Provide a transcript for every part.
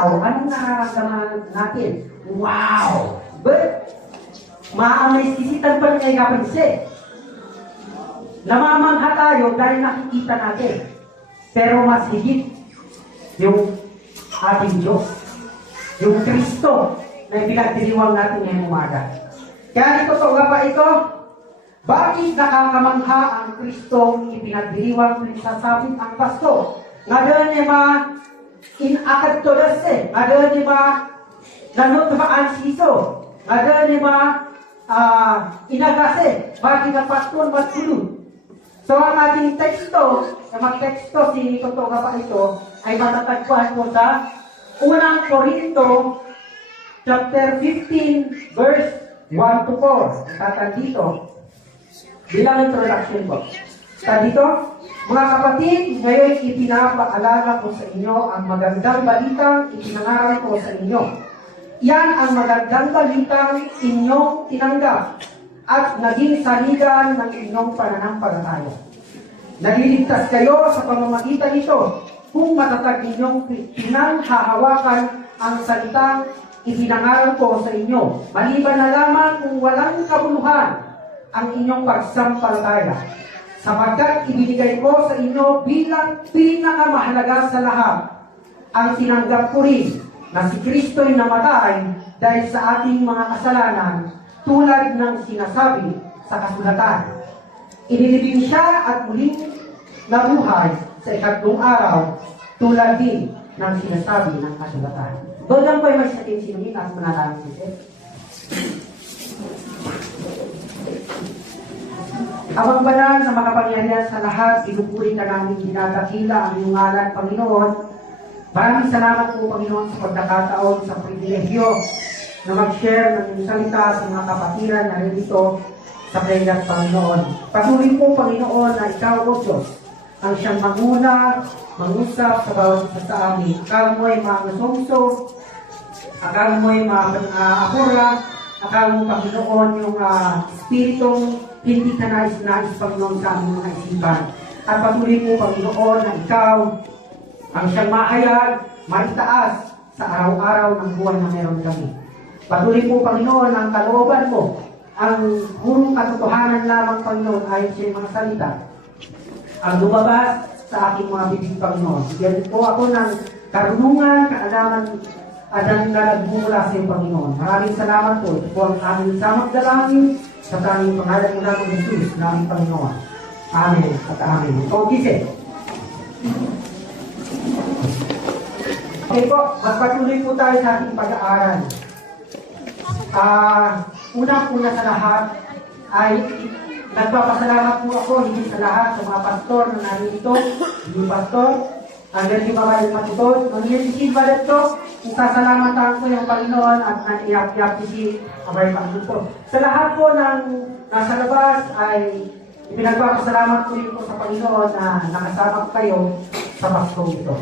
tao, anong nararamdaman natin? Wow! But, maamaysisitan pa rin ay kapansin. Namamangha tayo dahil nakikita natin. Pero mas higit yung ating Diyos. Yung Kristo na ipinagdiriwang natin ngayong umaga. Kaya ito to, pa ito, bakit nakakamangha ang Kristong ipinagdiriwang pinagsasabi ang pasto? Ngayon ni ma inakad to lase, ngayon ni ma nanot maan siso, ngayon ni ma inagase, bakit ang pastor matulog? So ang ating teksto, na mag-teksto si Toto pa ito, ay matatagpuan po sa unang Korinto, chapter 15, verse 1 to 4. Kata dito, bilang introduction po. Kata dito, mga kapatid, ngayon ipinapaalala ko sa inyo ang magandang balitang ipinangaral ko sa inyo. Yan ang magandang balitang inyong tinanggap at naging saligan ng inyong pananampalataya. Nagliligtas kayo sa pamamagitan nito kung matatag ninyong pinanghahawakan ang salitang ipinangaral ko sa inyo. Maliban na lamang kung walang kabuluhan ang inyong pagsampalataya. Sapagkat ibinigay ko sa inyo bilang pinakamahalaga sa lahat ang tinanggap ko rin na si Kristo'y namatay dahil sa ating mga kasalanan tulad ng sinasabi sa kasulatan. Inilibing siya at muling nabuhay sa ikatlong araw tulad din ng sinasabi ng kasulatan. Doon lang po ay may sakin sinunin at manalangin si Seth. Amang banal na makapangyarihan sa lahat, pinupuri ka namin, dinadakila ang iyong ngalan, Panginoon. Maraming salamat po, Panginoon, sa pagkakataon, sa pribilehyo na mag-share ng iyong salita sa mga kapatiran na rinito sa prayer, Panginoon. Patuloy po, Panginoon, na ikaw, O Diyos, ang siyang manguna, mangusap sa bawat isa sa amin. Akala mo ay mangasongso, akala mo ay maapura, akala mo, Panginoon, yung spiritong hindi ka nais-nais, Panginoon, sa aming mga isipan. At patuloy po, Panginoon, na ikaw ang siyang mahayag, maitaas sa araw-araw ng buwan na meron kami. Patuloy po, Panginoon, ang kalooban mo, ang purong katotohanan lamang, Panginoon, ayon sa mga salita. Ang lumabas sa aking mga bibig, Panginoon. Bigyan po ako ng karunungan, kaalaman, at ang nagmumula sa iyo, Panginoon. Maraming salamat po. Ito po ang aming samang dalangin sa tanging pangalan mo namin Jesus, naming Panginoon. Amen at amen. O, kisip. Okay po, magpatuloy po tayo sa ating pag-aaral. Unang-una sa lahat ay nagpapasalamat po ako hindi sa lahat sa mga pastor na narito, hindi pastor, ang ganyan ba kayo matutod, mangyayasisin ba dito, sasalamatan ko yung Panginoon at naiyak-iyak si Abay Panginoon. Sa lahat po ng nasa labas ay ipinagpapasalamat ko rin po sa Panginoon na nakasama ko kayo sa Pasko ito.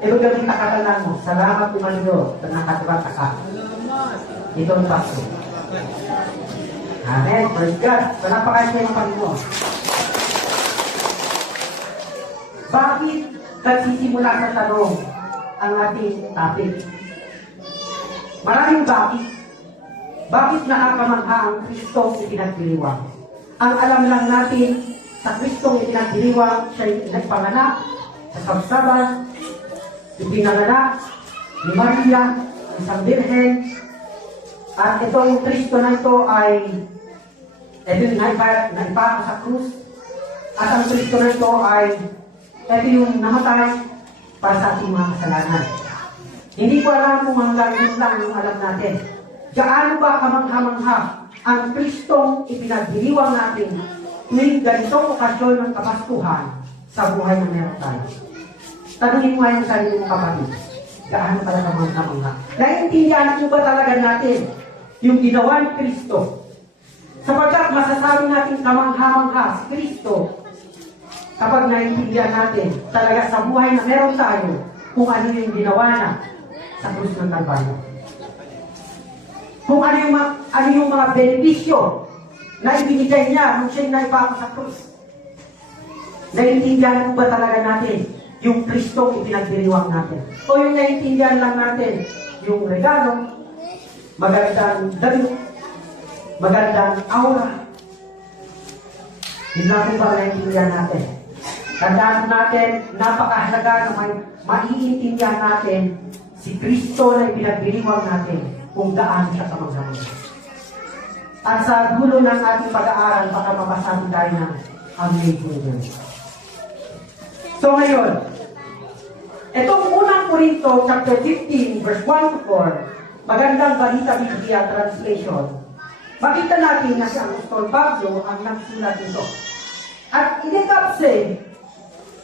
Ito gawin nakatalan mo, salamat po Panginoon sa nakatibata ka. Itong Pasko. Amen. Praise God. Panapakan kayo ng Panginoon. Bakit nagsisimula sa tanong ang ating topic? Maraming bakit. Bakit nakakamangha ang Kristong ipinagdiriwang? Ang alam lang natin, sa Kristong ipinagdiriwang, siya'y nagpanganak sa sabsaban, ipinanganak ni Maria, isang birhen, at itong Kristo na ito ay naipako sa krus, at ang Kristo na ito ay ito yung namatay para sa ating mga kasalanan. Hindi ko alam kung hanggang lang yung alam natin. Gaano ba kamangha-mangha ang Kristong ipinagdiriwang natin tuwing ganitong okasyon ng Kapaskuhan sa buhay na meron tayo. Tanungin mo ngayon sa sarili mong kapatid, gaano pala kamangha-mangha? Naiintindihan mo ba talaga natin yung ginawa ni Kristo? Sapagkat masasabi natin kamangha-mangha si Kristo kapag naiintindihan natin talaga sa buhay na meron tayo kung ano yung ginawa na sa krus ng Kalbaryo. Kung ano yung mga benepisyo na ibinigay niya nung siya'y naipako sa krus. Naiintindihan mo ba talaga natin yung Kristo ipinagdiriwang natin. O yung naiintindihan lang natin, yung regalo, magandang damit, magandang aura. Hindi natin ba naiintindihan natin? Tandaan natin, napakahalaga na may maiintindihan natin si Kristo na ipinagdiriwang natin kung gaano siya kamanghamanghang. At sa dulo ng ating pag-aaral, baka mabasahin tayo ng amazing words. So ngayon, itong unang Korinto, chapter 15, verse 1 to 4, magandang balita Biblia translation, makita natin na si Apostol Pablo ang nagsulat nito. At inikapse,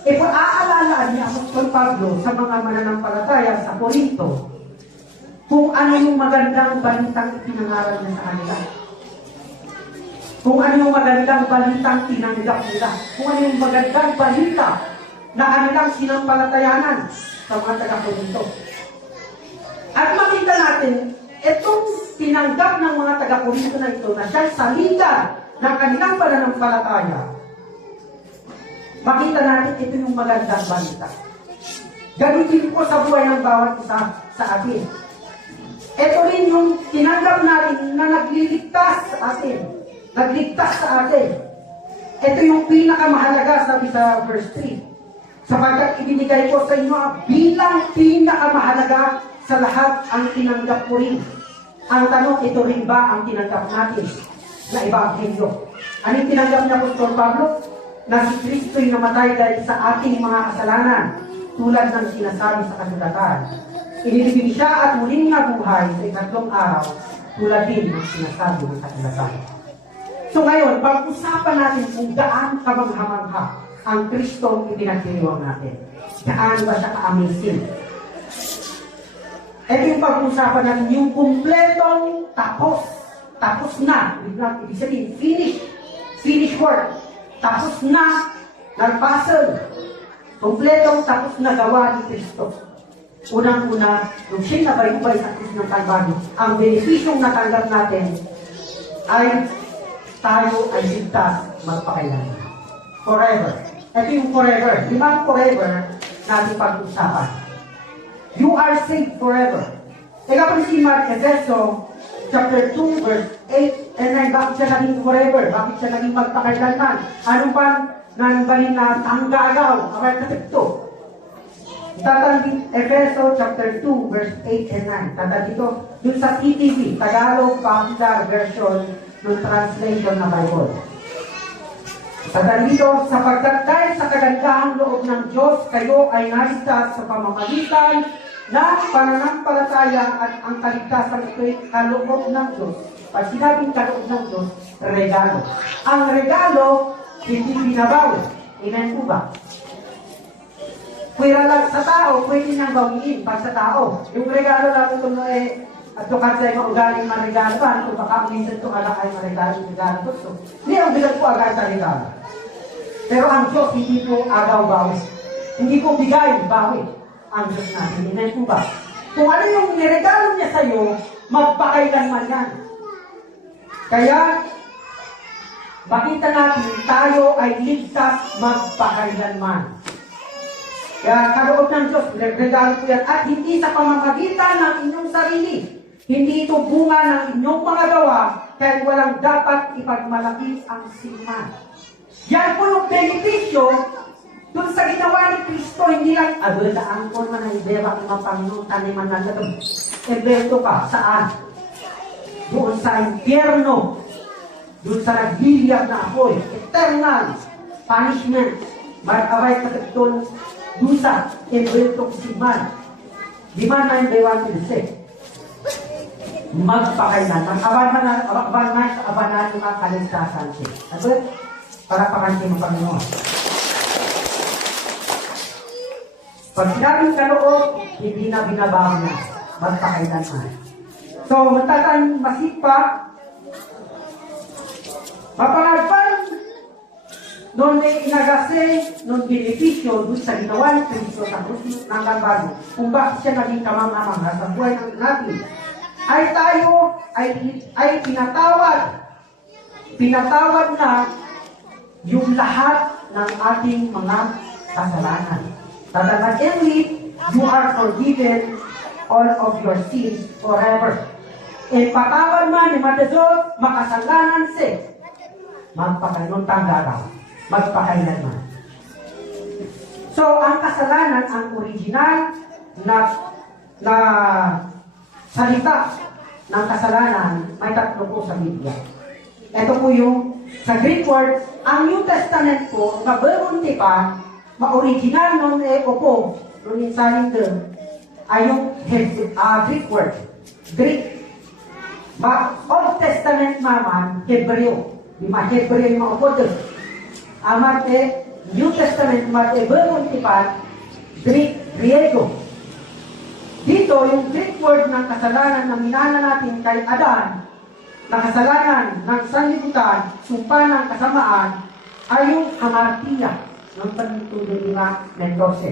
ipaaalalaan ni Apostol Pablo sa mga mananampalataya sa Korinto kung ano yung magandang balitang ipinangaral niya sa kanila. Kung ano yung magandang balitang tinanggap nila. Kung ano yung magandang balita na kanilang sinampalatayanan sa mga taga-Korinto. At makita natin, itong tinanggap ng mga taga-Korinto na ito na siyang salita ng kanilang pananampalataya, makita natin ito yung magandang balita. Ganun din po sa buhay ng bawat isa sa atin. Ito rin yung tinanggap natin na nagliligtas sa atin. Nagligtas sa atin. Ito yung pinakamahalaga, sabi sa verse 3. Sapagkat ibinigay ko sa inyo bilang pinakamahalaga sa lahat ang tinanggap ko rin. Ang tanong, ito rin ba ang tinanggap natin na ebanghelyo? Anong tinanggap niya Apostol Pablo? Na si Kristo'y namatay dahil sa ating mga kasalanan, tulad ng sinasabi sa kasulatan. Inilibing siya at muling nabuhay sa ikatlong araw, tulad din ng sinasabi ng kasulatan. So ngayon, pag-usapan natin kung gaano kamangha-mangha ang Kristong ipinagdiriwang natin. Gaano ba siya ka-amazing? Ito yung pag-usapan natin, yung kumpletong tapos. Tapos na. Ibig sabihin, finish work. Tapos na, nag-puzzle. Kompletong tapos na gawa ni Kristo. Unang-una, nung siya'y nabayubay sa krus ng Kalbaryo, ang benepisyong natanggap natin ay tayo ay ligtas magpakailanman. Forever. Ito yung forever. Limang forever natin pag-usapan. You are saved forever. Teka pa si Mark Efeso, chapter 2, verse 8 and 9, bakit siya naging forever? Bakit siya naging magpakailanman? Anong pa nanbalin na tanggagaw? Abay na ito. Tatang Efeso chapter 2, verse 8 and 9. Tatang dito, dun sa TTV, Tagalog Popular Version ng Translation na Bible. Tatang dito, sapagkat dahil sa kagandahang loob ng Diyos, kayo ay naligtas sa pamamagitan ng pananampalataya at ang kaligtasan ito'y kaloob ng Diyos. Pag sinabing kaloob ng Diyos, regalo. Ang regalo, hindi binabawi. Amen po ba? Pwera lang sa tao, pwede niyang bawiin pag sa tao. Yung regalo natin kung at tukan sa mga ugaling marigalo pa, kung baka minsan itong anak ay marigalo gusto. Hindi ang bilang po agad sa regalo. Pero ang Diyos, hindi po agaw bawi. Hindi po bigay bawi ang Diyos natin. Amen po ba? Kung ano yung niregalo niya sa iyo, magpakailanman yan. Kaya, makita natin, tayo ay ligtas magpakailanman. Kaya kaloob ng Diyos, regalo po yan. At hindi sa pamamagitan ng inyong sarili. Hindi ito bunga ng inyong mga gawa, kaya walang dapat ipagmalaki ang siman. Yan po yung benepisyo dun sa ginawa ni Kristo, hindi lang, daan ko naman ang ibera ng mga Panginoon, taniman na ito. Eberto ka, saan? Doon sa impyerno. Doon sa naghiliyag na apoy. Eternal punishment. Markaway ka doon sa Eberto Siman. Di man na yung bewan sinisip. Magpakailan. Ang abanan yung mga kaligtasan siya. Sabi, para pakansin mo Panginoon. Pag sinabing kaloob, hindi na binabago na. Magpakailanman. So, matatang masipa, mapangalpan, noon may inagase, noon benepisyo, doon sa ginawa ni Kristo sa krus ng Kalbaryo, kung bakit siya naging kamang-amang sa buhay ng natin, ay tayo ay pinatawad. Pinatawad na yung lahat ng ating mga kasalanan. Tatagan inwit, you are forgiven all of your sins forever. Ipatawad man ni Matazot, makasalanan si magpakainon tanggaraw, magpakailanman. So, ang kasalanan, ang original na salita ng kasalanan, may tatlo po sa Biblia. Ito po yung, sa Greek word, ang New Testament po, mabunti pa, ma-original nun opo, nun insalin doon, ay yung Greek word. Greek. Old Testament naman, Hebreo. Hebreo yung mga opo doon. Amat New Testament, mabunti pa, Greek, Griego. Dito, yung Greek word ng kasalanan na minana natin kay Adan, na kasalanan ng sanlibutan, sumpa ng kasamaan, ay yung hamartia ng panituloy ni Mendoza.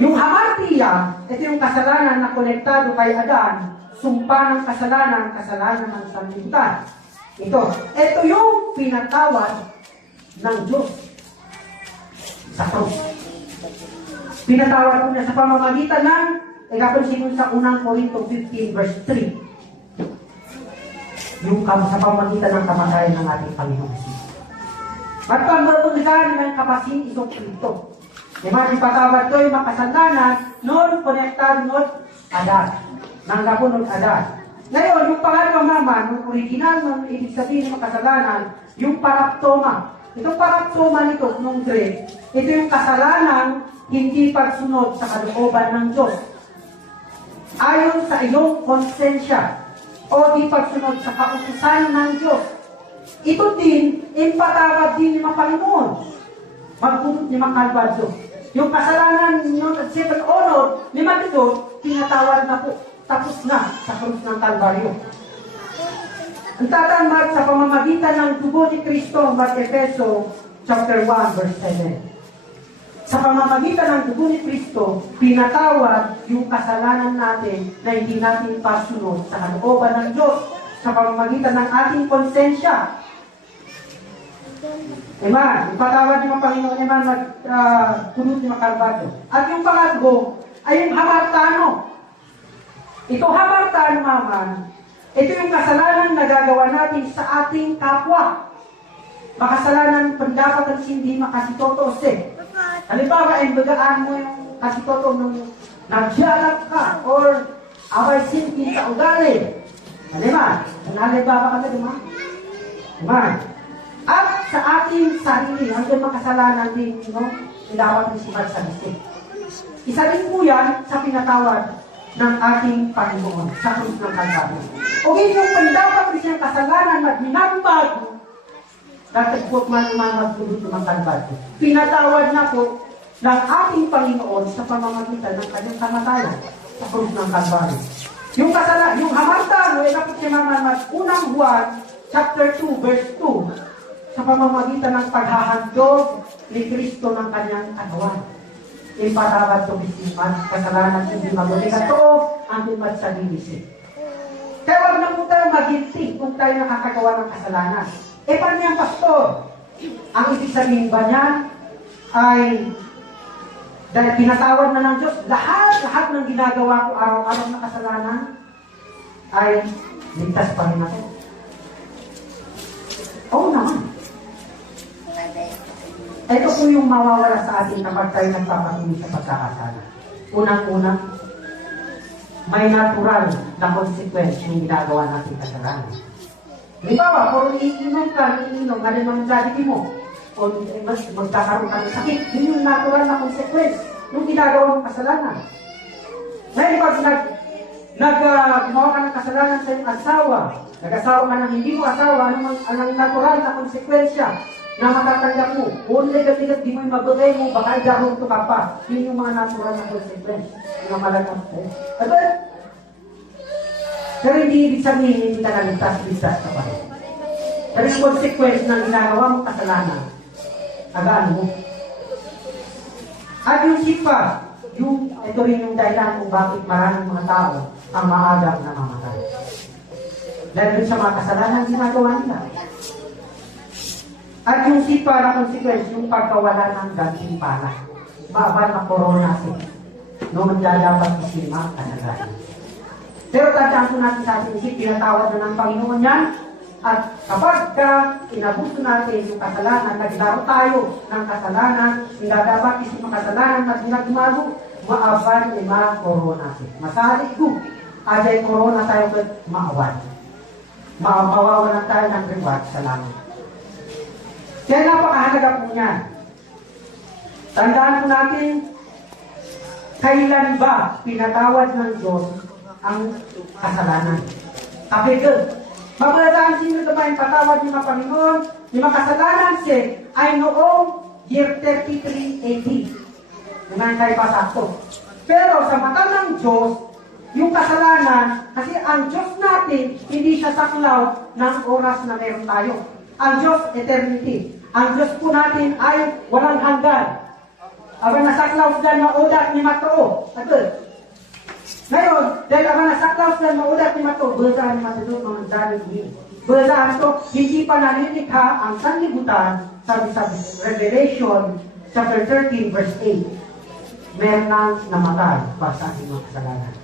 Yung hamartia, ito yung kasalanan na konektado kay Adan, sumpa ng kasalanan ng sanlibutan. Ito yung pinatawad ng Diyos sa krus. Pinatawad ko niya sa pamamagitan ng ikapansin sa unang Korinto 15 verse 3. Yung sa pamamagitan ng kamatayan ng ating Panginoon. At ang berpundikan ng kapasin isang Kristo. Diba, ipatawad ko yung makasalanan, non konektado non adat. Nang kapunod adat. Ngayon, yung pangalawang naman, yung original ng ibig sabihin ng makasalanan, yung paraptoma. Itong paraptoma nito, nung Greek, ito yung kasalanan hindi pagsunod sa kalooban ng Diyos. Ayon sa iyong konsensya o di pagsunod sa kautusan ng Diyos. Ito din, impatawad din ni Panginoon. Magpunot ni Kalbaryo. Yung kasalanan ng seven honor ni Matito, tinatawad na po. Tapos na sa krus ng Kalbaryo. Ang tatamad sa pamamagitan ng dugo ni Kristo, Efeso chapter 1 verse 7. Sa pamamagitan ng dugo ni Kristo, pinatawad yung kasalanan natin na hindi natin pasunod sa kalooban ng Diyos sa pamamagitan ng ating konsensya. Amen. Ipatawad yung Panginoon, amen, magpunod yung Kalbaryo. At yung pangatlo ay yung hamartano. Ito hamartano, maman, ito yung kasalanan na gagawa natin sa ating kapwa. Makasalanan pandapat ang hindi makasitotos eh. Halimbawa, imbagaan mo yung kasitoto nung nagsialap ka or away sinti sa ugali. Halimbawa, halimbawa ka na naman. Diba? At sa ating sarili, hanggang makasalanan din, dapat yung simat sa bisik. Isa din po yan sa pinatawad ng ating Panginoon sa krus ng Kalbaryo. O yung pandapat rin siyang kasalanan at minambag, natagpot man magpunod ng Kalbaryo. Pinatawad na po ng ating Panginoon sa pamamagitan ng kanyang kamatayan sa krus ng Kalbaryo. Yung kasalanan, yung hamartano, dapat siya mamamag unang Juan, chapter 2, verse 2, sa pamamagitan ng paghahandog ni Kristo ng kanyang katawan. Ipatawad to bisiman, kasalanan hindi mabuti. Ito ang timad sa binisip. Kaya wag na po tayo maginti kung tayo nakakagawa ng kasalanan. Paano yan, pastor? Ang ibig sabihin ba niyan ay dahil pinatawad na ng Diyos, lahat ng ginagawa ko araw-araw na kasalanan ay ligtas pa rin ako. Oo naman. Ito po yung mawawala sa atin kapag tayo nagpapatuloy sa pagkakasala. Unang-unang, may natural na consequence yung ginagawa natin kasalanan. Halimbawa, kung iinom ka, ano naman daddy mo, o magkakaroon ka ng sakit, yun yung natural na consequence yung ginagawa ng kasalanan. Ngayon, pag gumawa ka ng kasalanan sa iyong asawa, nag-asawa ka ng hindi mo asawa, anong natural na konsekwensya na matatanggap mo. Kung ligat-ligat, di mo yung mabagay mo, baka idarunto ka pa. Yun yung mga natural na consequence. Yung mga malagang ko. Pero hindi ibig sabihin, hindi ka naligtas ka pa rin. Pero yung consequence ng ginagawa mong kasalanan, agaan mo. At yung sipa, ito rin yung dahilan kung bakit maraming mga tao ang maagang namamatay. Dahil sa mga kasalanan ginagawa nila. At yung sipa na consequence, yung pagkawala ng gantimpala. maaban na corona siya. Noon dapat isima kasalanan. Pero tandaan po natin sa ating isip, pinatawad na ng Panginoon yan. At kapag inabuso natin yung kasalanan, naglaro tayo ng kasalanan, hindi dapat isip ng kasalanan na ginagmago, maaban ni corona siya. Masali ko, ajay corona tayo kung maawan. Mawawalan tayo ng reward sa langit. Kaya napakahalaga po niyan. Tandaan po natin, kailan ba pinatawad ng Diyos ang kasalanan? Kapag mabalataan sino ito ba yung patawad ni mga Panginoon, ni mga kasalanan siya ay noong year 33 AD. Naman tayo pasakto. Pero sa mata ng Diyos, yung kasalanan, kasi ang Diyos natin, hindi siya saklaw ng oras na meron tayo. Ang Diyos, eternity. Ang Diyos po natin ay walang hanggan. Aba nasaklaw dyan maudat ni Matoo. Agad. Ngayon, dahil aba nasaklaw dyan maudat ni Matoo, berdaan ni Matoo mga dalig niyo. Berdaan ito, hindi pa nalilikha ang sanlibutan, sabi sa Revelation chapter 13 verse 8. Meron nang namatay para sa ating mga kasalanan.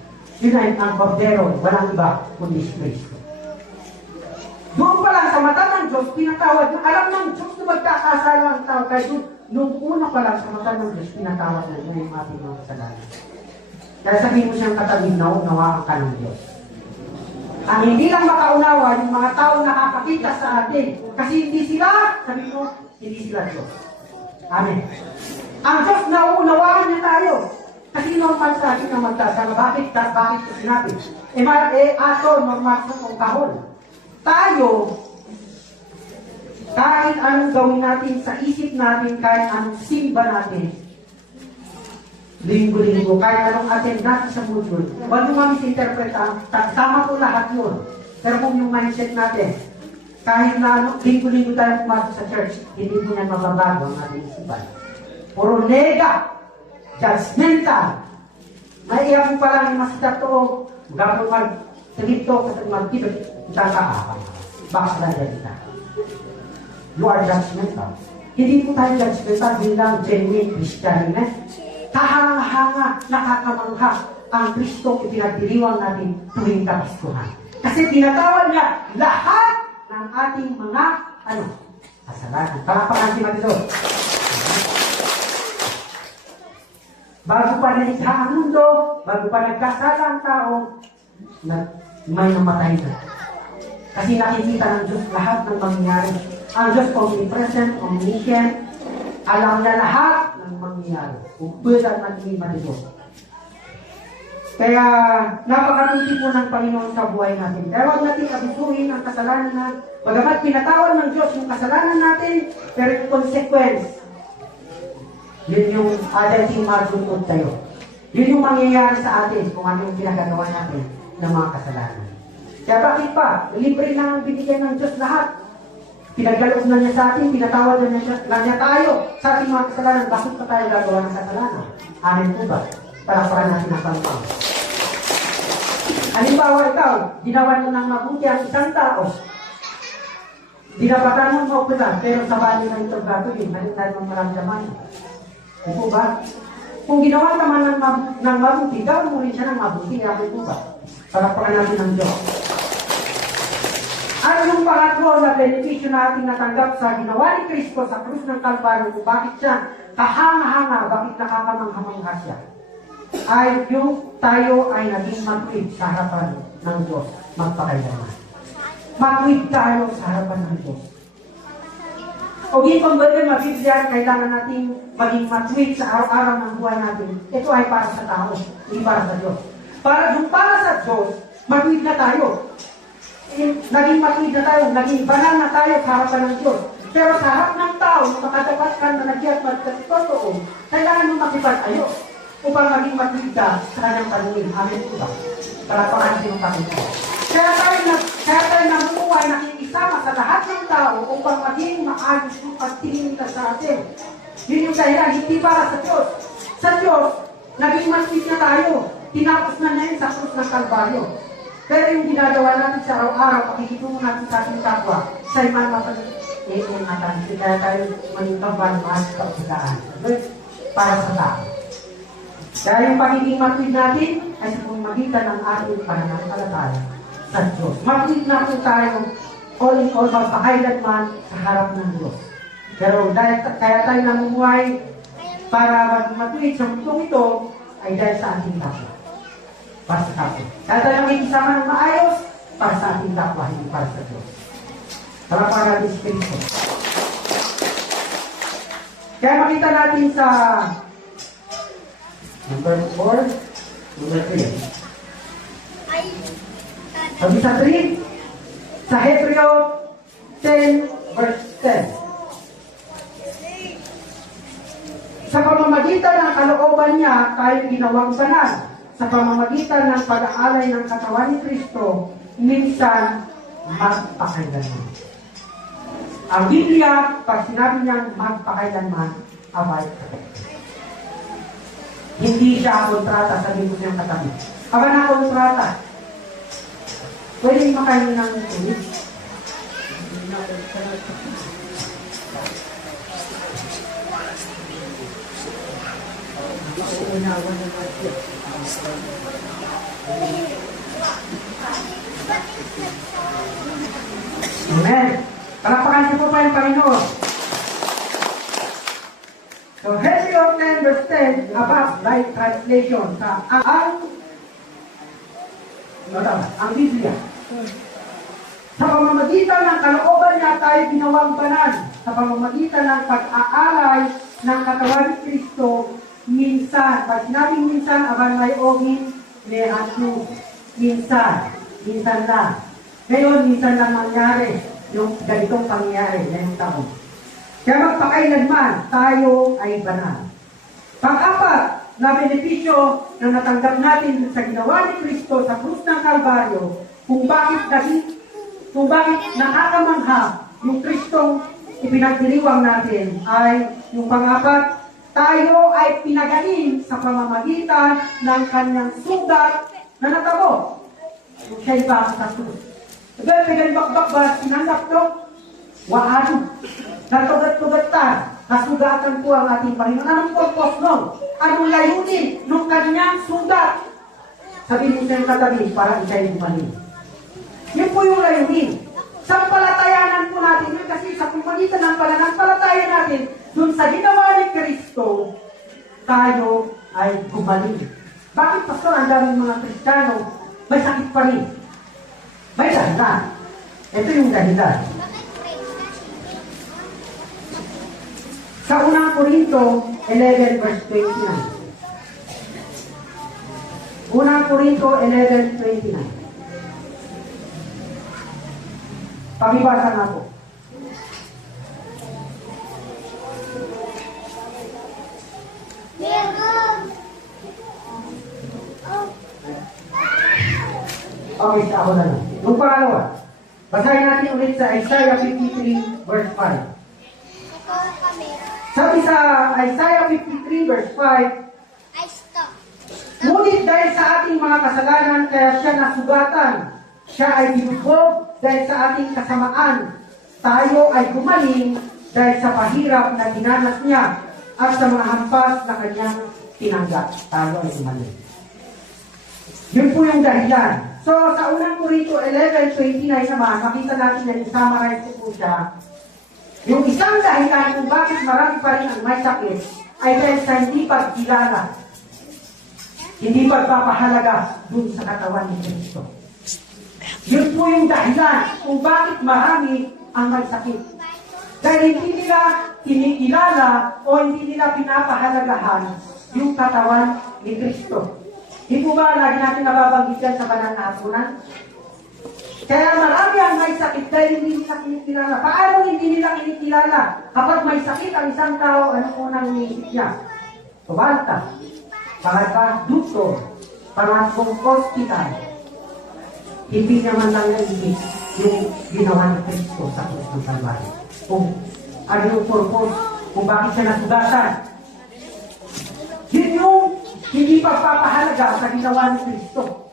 Yun ay ang Cordero, walang iba, kundi si Kristo. Doon pa lang sa mata ng Diyos, pinatawad. Alam ng Diyos na magkakasala ang tao. Kaya doon, noong una pa lang sa mata ng Diyos, pinatawad na niya yung ating mga kasalanan. Kaya sabihin mo siyang katabing na unawaan ka ng Diyos. Ang hindi lang makaunawa, yung mga tao nakakakita sa atin. Kasi hindi sila, sabihin mo, hindi sila Diyos. Amen. Ang Diyos na unawaan niya tayo. Kasi normal sa atin na magdasal. Bakit ko sinabi? Ato, normal sa kong kahon. Tayo, kahit anong gawin natin sa isip natin, kahit anong simba natin, linggo-linggo, kahit anong attend natin sa module, huwag mo misinterpret ang tama po lahat yun. Pero kung yung mindset natin, kahit na linggo-linggo tayo pumasok sa church, hindi mo yan mababago ang ating isipan. Puro nega, judgmental. Naiyak mo pa lang yung masita to, gano'n mag-trito, kasi mag-tibet, kita ka baka lang kita. You are judgmental. Hindi po tayo judgmental bilang genuine Christian. Kahanga-hanga, nakakamangha ang Kristo ipinagdiriwang natin tuwing Kapaskuhan. Kasi tinatawag niya lahat ng ating mga kasalanan. Palapakan si Mateo. Bago pa nalikha ang mundo, bago pa nagkasala ang tao, may namatay na. Kasi nakikita ng Diyos lahat ng mangyayari. Ang Diyos omnipresent, omniscient, alam na lahat ng mangyayari. Kung pwede maging matito. Kaya napakatuti po ng Panginoon sa buhay natin. Kaya huwag natin abisuhin ang kasalanan na bagamat pinatawad ng Diyos yung kasalanan natin, pero yung consequence, yun yung ating magsuntod tayo. Yun yung mangyayari sa atin kung ano yung pinagagawa natin ng mga kasalanan. Kaya bakit pa? Libre na ang binigyan ng Diyos lahat. Pinagkaloob na niya sa atin, pinatawad na niya tayo sa ating mga kasalanan. Bakit pa tayo gagawa ng kasalanan? Amin po ba? Palakpakan natin ang Panginoon. Halimbawa ikaw, ginawa mo ng mabuti ang isang tao. Dinapatan mo pala, pero sa bali ng ito gagawin, halintay mong maramdaman. Ano ba? Kung ginawa naman ng mabuti, gawin mo rin siya ng mabuti. Amin po ba? Palakpakan natin ang Diyos. Ano yung pangatlo na benepisyo natin natanggap sa ginawa ni Kristo sa krus ng Kalbaryo kung bakit siya kahanga-hanga, bakit nakakamanghamangha siya? Ay yung tayo ay naging matuwid sa harapan ng Diyos magpakailanman. Matuwid tayo sa harapan ng Diyos. O gipang bagay mabibigyan, kailangan natin maging matuwid sa araw-araw ng buhay natin. Ito ay para sa tao, hindi para sa Diyos. Para sa Diyos, matuwid na tayo. Naging matuwid na tayo, naging banal na tayo sa harapan ng Diyos. Pero sa harap ng tao, makadapat ka na nagyat magkatotoo, kailangan mo makipag-ayo upang maging matuwid ka sa kanyang paningin. Amen po ba? Para pangasin ang Panginoon. Kaya tayo nabubuhay, nakikisama sa lahat ng tao upang maging maayos yung pagtingin ka sa atin. Yun yung dahilan, hindi para sa Diyos. Sa Diyos, naging matuwid na tayo. Tinapos na niya sa krus ng Kalbaryo. Pero yung ginagawa natin sa araw-araw, pakikitungo natin sa ating kapwa, sa iman mapag-iinatan. Kaya tayo manitambal mahal sa kapagaan. para sa tao. Dahil yung pagiging matuwid natin ay sa pamamagitan ng ating pananampalataya sa Diyos. Matuwid na po tayo all in all magpakailanman sa harap ng Diyos. Pero dahil kaya tayo namumuhay para matuwid sa mundong ito ay dahil sa ating kapwa. Para sa kapwa. Kaya tayo nakikisama ng maayos para sa ating kapwa, hindi para sa Diyos. Para natin si Kristo. Kaya makita natin sa number 4, number 3. Sabi sa 3, sa Hebreo 10, verse 10. Sa pamamagitan ng kalooban niya, tayo ginawang banal. Sa pamamagitan ng pag-aalay ng katawan ni Kristo, minsan magpakailanman. Ang Biblia, pag sinabi niyang magpakailanman, abay ka. Hindi siya kontrata sa libro niyang katabi. Aba na kontrata. Pwede makain ng tulis. Amen. Palakpakan niyo po pa yung Panginoon. So, Hebreo 10 verse 10, about right translation sa ang Biblia. Sa pamamagitan ng kalooban niya tayo ginawang banal. Sa pamamagitan ng pag-aalay ng katawan ni Kristo, minsan, pag sinabing minsan, aban may ogin, may anu, minsan lang. Ngayon, minsan lang mangyari yung ganitong pangyayari ngayong taon. Kaya magpakailanman, tayo ay banal. Pang-apat na benepisyo na natanggap natin sa ginawa ni Kristo sa krus ng Kalbaryo, kung bakit nakakamangha yung Kristong ipinagdiriwang natin ay yung pang-apat, tayo ay pinagaling sa pamamagitan ng kanyang sugat na natabo. Kung siya'y baka sa krus. Sabi, bakbak ba, sinanggap to? Waano. Natugat-tugatan. Nasugatan po ang ating Panginoon. Anong purpose nun? Anong layunin nung kanyang sugat? Sabihin niyo yung katabi, para ikay gumaling. Yun po yung layunin. Sampalatayanan po natin yun kasi sa pamamagitan ng pananampalataya natin, dun sa ginawa ni Kristo, tayo ay gumaling. Bakit, Pastor, ang daming mga Kristiyano, may sakit pa rin? May dahilan. Ito yung dahilan. Sa unang Korinto 11 verse 29. Unang Korinto 11:29. Pagibasa na po. Okay, sa ako na lang. Yung pangalawa, basahin natin ulit sa Isaiah 53 verse 5. Sabi sa Isaiah 53 verse 5, ngunit dahil sa ating mga kasalanan, kaya siya nasugatan. Siya ay binubog dahil sa ating kasamaan. Tayo ay gumaling dahil sa pahirap na dinanas niya at sa mga hampas na kanyang tinanggap. Tayo ay gumaling. Yun po yung dahilan. So, sa unang Korinto 11:29 naman, makita natin yan, summarize ko po siya. Yung isang dahilan kung bakit marami pa rin ang may sakit ay dahil sa hindi pagkilala, hindi pagpapahalaga dun sa katawan ni Kristo. Yun po yung dahilan kung bakit marami ang may sakit. Dahil hindi nila kinikilala o hindi nila pinapahalagahan yung katawan ni Kristo. Di po ba lagi natin nababanggit yan sa banal na hapunan? Kaya marami ang may sakit dahil hindi nila kinikilala. Paano hindi nila kinikilala? Kapag may sakit ang isang tao, anong unang iniisip niya? Tumalta. Pangalawa, doktor. Pangatlong hospital. Hindi naman lang naisip yung ginawa ni Kristo sa krus ng Kalbaryo. Kung ano yung purpose, kung bakit siya nasugatan. Yun yung hindi pagpapahalaga sa ginawa ni Kristo.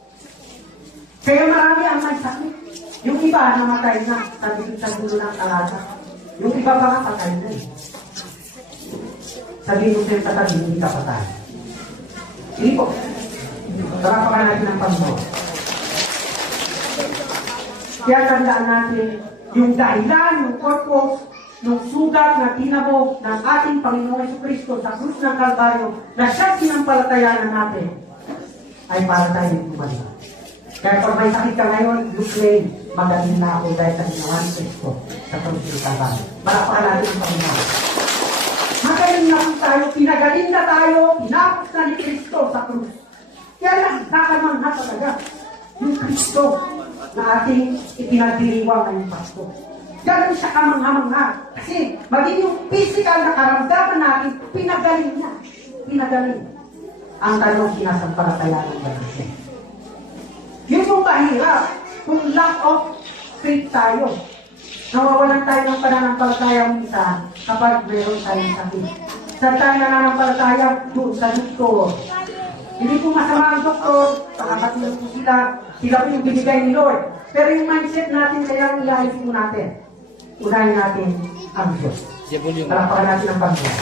Kaya marami ang may sakit. Yung iba namatay na sa dulo ng talata. Yung iba pa patay na eh. Sabihin mo sa'yo katabi, hindi ka patay. Hindi po. Tarapakan natin ang Panginoon. Kaya tandaan natin yung dahilan, yung purpose, ng sugat na tinabog ng ating Panginoong Jesucristo sa krus ng Kalbaryo na siya sinampalatayanan natin ay para tayo gumaling. Kaya pag may sakit ka ngayon, you claim, magaling na ako dahil sa ginawa ni Kristo sa krus ng Kalbaryo. Malapakan natin ang Panginoon. Magaling na po tayo, pinagaling na tayo, pinapos na ni Kristo sa krus. Kaya nakakamangha talaga yung Kristo na ating ipinagdiriwang ngayong Pasko. Ganun siya kamangha-mangha. Kasi maging yung physical na karamdaman natin, pinagaling niya. Pinagaling. Ang tanong, sinasampalatayanan ba kasi? Yun yung mahirap. Kung lack of faith tayo, nawawalan tayo ng pananampalataya minsan kapag meron tayong sakit. Saan tayo nananampalataya? Doon sa doktor. Hindi po masama ang doktor, pakakatulog po sila po yung binigay ni Lord. Pero yung mindset natin, kaya iayos mo natin. Unahin natin ang Diyos. Talapakan natin ang Panginoon.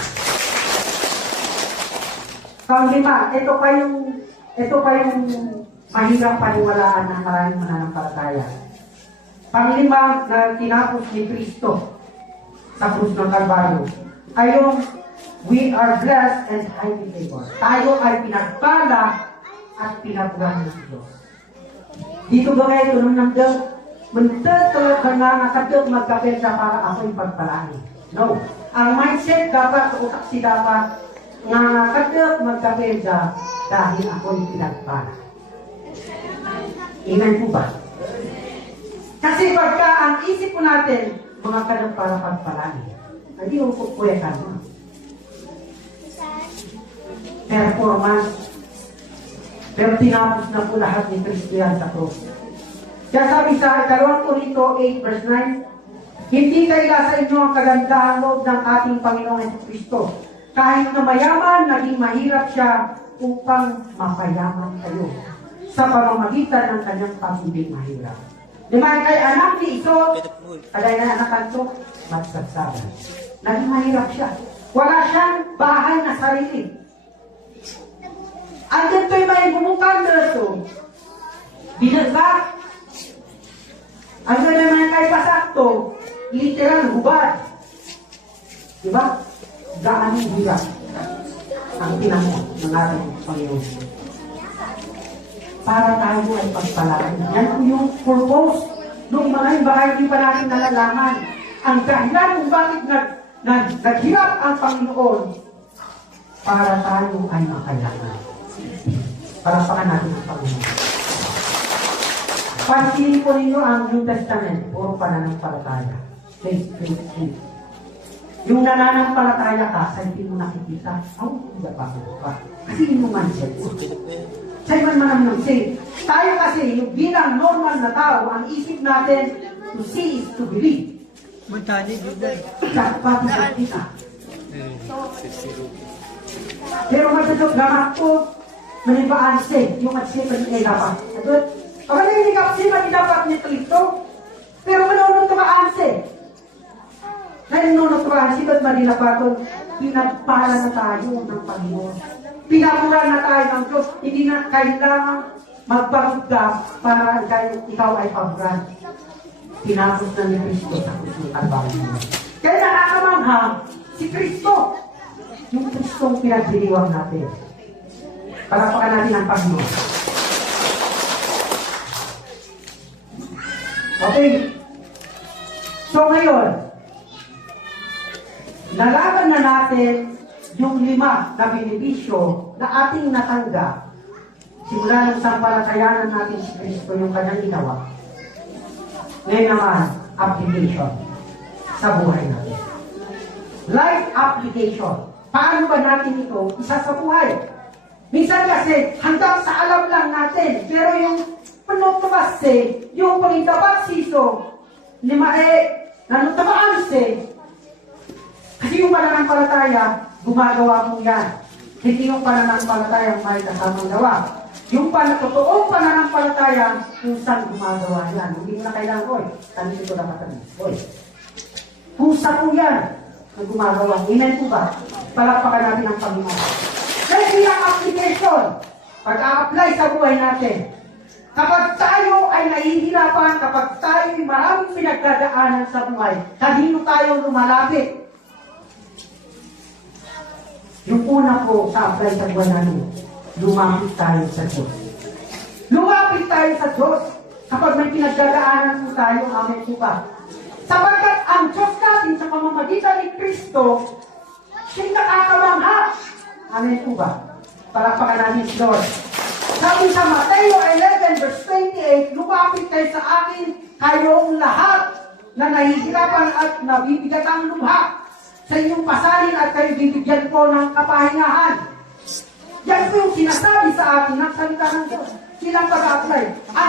Panglima, ito pa yung mahirap paniwalaan ng maraming mananampalataya. Panglima na tinapos ni Kristo sa krus ng Kalbaryo ay yung we are blessed and highly favored. Tayo ay pinagpala at pinagbuhan ng Diyos. Dito ba kayo tunong ng Diyos? Mentetap na nakadap magkapenda para ako'y pagpalain. No. Ang mindset dapat sa utak si dapat na nakadap magkapenda dahil ako'y pinagpala. Amen po ba? Kasi pagka ang isip po natin, mga kadap para pagpalain, hindi yung pupuyakan mo. Performance. Pero tinapos na po lahat ni Kristo yan sa krus. Kaya sabi sa 2 Corinto 8 verse 9, hindi kaila sa inyo ang kagandahan loob ng ating Panginoong Jesucristo. Kahit na mayaman, naging mahirap siya upang mapayaman kayo sa pamamagitan ng kanyang pag-ibig mahirap. Diba kay anak ni Iso, kagaya na anak kanto, magsagsagan. Naging mahirap siya. Wala siyang bahay na sarili. Andyan to'y may bumukang naso. Binagak. Andyan naman kay pasakto, literal hubad. Diba? Gaano hirap ang pinamo ng ating Panginoon. Para tayo ay pagpalaan. Yan po yung purpose ng mga baka hindi pa natin nalalaman. Ang dahilan kung bakit naghirap ang Panginoon para tayo ay makailangan. Palapakan natin ang Panginoon. Pansinin po ninyo ang New Testament, puro pananampalataya. Faith, faith, faith. Yung nananampalataya ka, sa hindi mo nakikita, hindi ba ba? Kasi yun yung mindset mo. Sa'yo man ng say. Tayo kasi, yung bilang normal na tao, ang isip natin, to see is to believe. Pati sa kita. Pero magdadok gamak po, manibaan siya, yung magsipan niya dapat. Kapag hindi kapsi, dapat niya Kristo. Pero manunod tumaan siya. Nanunod tumaan siya, ba't maninapaton? Pinagpala na tayo ng Panginoon. Pinapura na tayo ng Diyos. Hindi na kailangan magpagda para ikaw ay paburan. Pinapos na ni Kristo sa krus ng Kalbaryo. Kaya nakakamangha si Kristo. Yung Kristong pinagdiriwang natin. Palapakan natin ang Panginoon. Okay. So ngayon, nalaman na natin yung 5 na benepisyo na ating natanggap simula ng sampalatayanan natin si Kristo yung kanyang ginawa. Ngayon naman, application sa buhay natin. Life application. Paano ba natin ito isa sa buhay? Minsan kasi, hanggang sa alam lang natin. Pero yung panutubas yung pangitapat siso, nanutamaan kasi yung pananampalataya, gumagawa mo yan. Hindi yung pananampalataya may kasamang gawa. Yung totoong pananampalataya, kung saan gumagawa yan. Hindi mo na kailangan, kanito ko dapat. Pusa po yan. na gumagawa. Amen po ba? Palakpakan natin ang Panginoon. Kaya bilang application, pag-a-apply sa buhay natin, kapag tayo ay nahihirapan, kapag tayo ay maraming pinagdadaanan sa buhay, kanino tayo lumalapit? Yung una po sa apply sa buhay natin, lumapit tayo sa Diyos. Lumapit tayo sa Diyos kapag may pinagdadaanan po tayo, amen po ba? Sapagkat ang Diyos natin sa pamamagitan ni Kristo, siya'y nakakabangha. Amen po ba? Palakpakan natin si Lord. Sabi sa Mateo 11 verse 28, lumapit kayo sa akin, kayong lahat na nahihirapan at nabibigat ang lubha. Sa inyong pasalin at kayo bibigyan po ng kapahingahan. Yan po yung sinasabi sa atin ng salita ng Diyos. Silang pag-apply. Ang